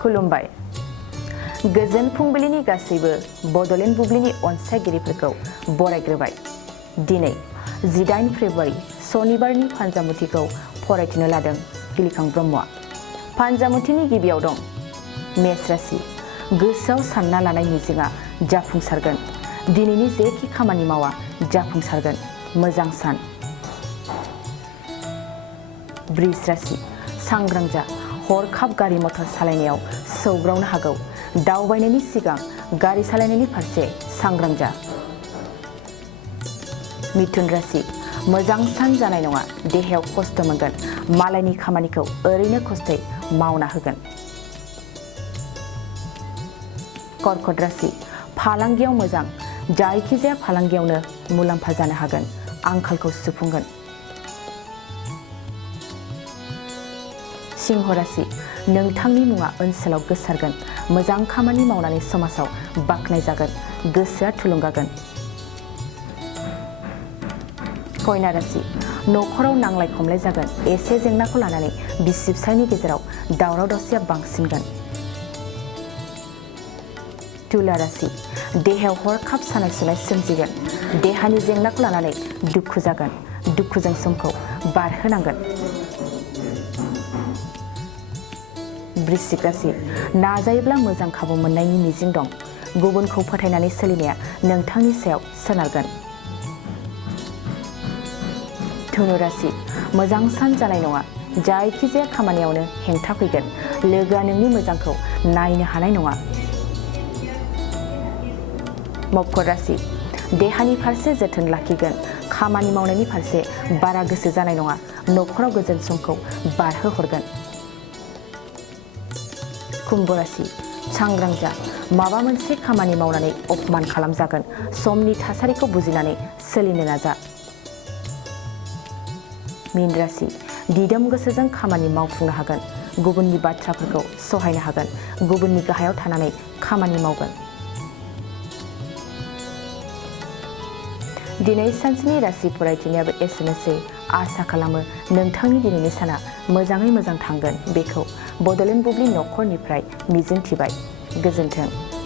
खुलुमबाय। गोजोन फुंबिलिनि गासैबो बड'लेण्ड बुब्लिनि अनसायगिरिफोरखौ बरायग्रोबाय। दिनै 18 फेब्रुवारि सनिबारनि फान्जामुथिखौ फरायथिनो लादों गिलिखां ब्रह्मआ। फान्जामुथिनि गिबियाव दं मेष राशि। गोसोआव सानना लानाय मिजिंआ जाफुंसारगोन। दिनैनि जेखि खामानि मावा जाफुंसारगोन। मोजां सान। वृष राशि। सांग्रां जा। हरखाब गारि मटर सालायनायाव सौग्रावनो हागौ। दावबायनायनि सिगां गारि सालायनायनि फारसे सांग्रां जा। मिथुन राशि। मोजां सान जानाय नङा। देहायाव खस्थ' मोनगोन। मालायनि खामानिखौ ओरैनो खस्थयै मावना होगोन। कर्कट राशि। फालांगियाव मोजां। जायखिजाया फालांगियावनो मुलाम्फा जानो हागोन। आंखालखौ सुफुंगोन। सिंह राशि। नोंथांनि मुङा ओनसोलाव गोसारगोन। मोजां खामानि मावनानै समाजाव बाख्नाय जागोन। गोसोआ थुलुंगागोन। कन्या राशि। न'खराव नांलाय खमलाय जागोन। एसे जेंनाखौ लानानै बिसि फिसायनि गेजेराव दावराव दावसिया बांसिनगोन। तुला राशि। देहायाव हरखाब सानाय सुनाय सोमजिगोन। देहानि जेंनाखौ लानानै दुखु जागोन। दुखुजों समखौ बारहोनांगोन। वृश्चिक राशि। नाजायोब्ला मोजां खाबु मोननायनि मिजिं दं। गुबुनखौ फोथायनानै सोलिनाया नोंथांनि सायाव सोनारगोन। धनु राशि। मोजां सान जानाय नङा। जायखिजाया खामानियावनो हेंथा फैगोन। लोगोआ नोंनि मोजांखौ नायनो हानाय नङा। मकर राशि। देहानि फारसे जोथोन लाखिगोन। खामानि मावनायनि फारसे बारा गोसो जानाय नङा। न'खराव गोजोन समखौ बारहोहरगोन। कुम्भ राशि। सांग्रां जा। माबा मोनसे खामानि मावनानै अपमान खालामजागोन। समनि थासारिखौ बुजिनानै सोलिनो नाजा। मीन राशि। दिदोम गोसोजों खामानि मावफुंनो हागोन। गुबुननि बाथ्राफोरखौ सहायनो हागोन। गुबुननि गाहायाव थानानै खामानि मावगोन। दिनै सानसेनि राशि फरायथिनायाबो एसेनोसै। आसा खालामो नोंथांनि दिनैनि साना मोजाङै मोजां थांगोन। बेखौ बड'लेण्ड बुब्लि नखरनिफ्राय मिजिंथिबाय। गोजोन्थों।